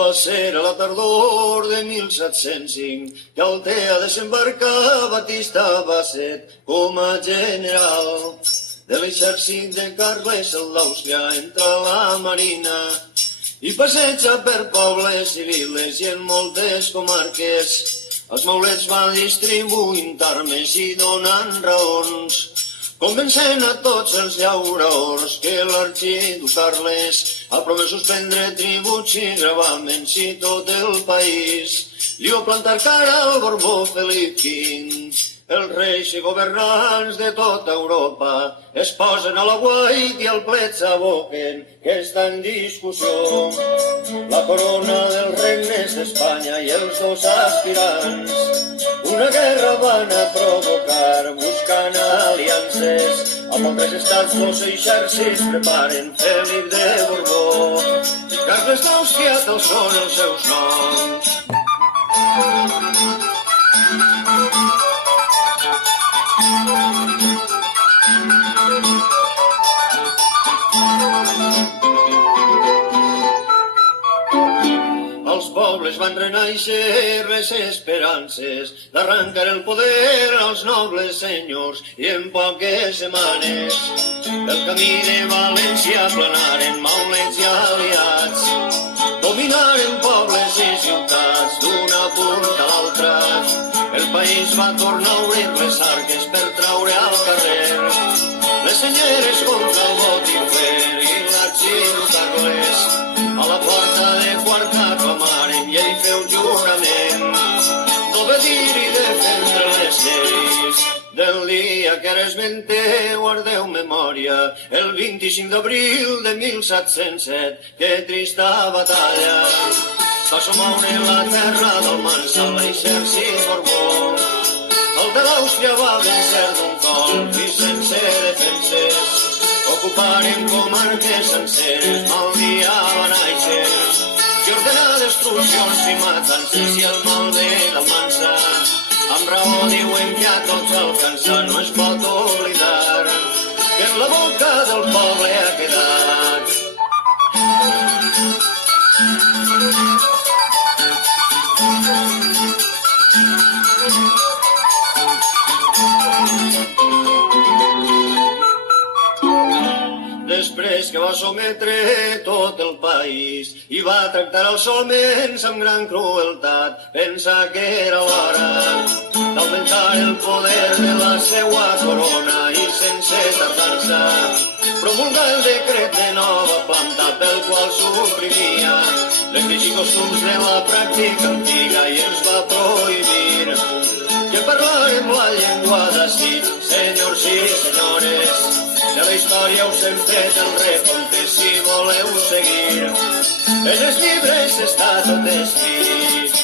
Va ser a la tardor de 1705 que Altea desembarcar Batista Basset com a general de l'exèrcit de Carles el d'Àustria entra a la marina i passeja per pobles i viles i en moltes comarques. Els maulets va distribuint armes i donant raons, convencent a tots els llauradors que l'arxiduc Carles ha promès suspendre tributs i gravaments i tot el país li va plantar cara al Borbó Felip V. Els reis i governants de tota Europa es posen a l'aguait i al plet s'aboquen que està en discussió la corona dels regnes d'Espanya i els dos aspirants. Una guerra van a provocar buscant aliances. Amb altres estats els exèrcits preparen Felip de Borbó i Carles d'Àustria tals són els seus noms. Els pobles van renaixer les esperances d'arrencar el poder als nobles senyors i en poques setmanes el camí de València aplanaren maulets i aliats, dominaren pobles i ciutats d'una punta a l'altra. El país va tornar a obrir les arques per traure al carrer les senyeres contra el botifler i l'arxiduc Carles. A la porta de Quarta clamaren i ell feu jurament d'obedir i defendre les lleis. Del dia que ara esmente guardeu memòria el 25 d'abril de 1707, que trista batalla va somoure la terra del Mansa l'exèrcit Borbó. El de l'Àustria va vèncer d'un colp i sense defenses ocuparen comarques senceres, mal dia va néixer i ordenar destruccions i matances i el mal de l'Almansa. Amb raó diuen que a tots alcançar no es pot oblidar que en la boca del poble ha quedat. Després que va sometre tot el país i va tractar els hòmens amb gran crueltat, pensa que era l'hora d'augmentar el poder de la seua corona i sense tardar-se promulgar el decret de nova planta pel qual suprimia les lleis i costums de la pràctica antiga i ens va prohibir que parlarem la llengua d'ací. Senyors i senyores, de la història us hem fet el recompte si voleu seguir. En els llibres està tot escrit.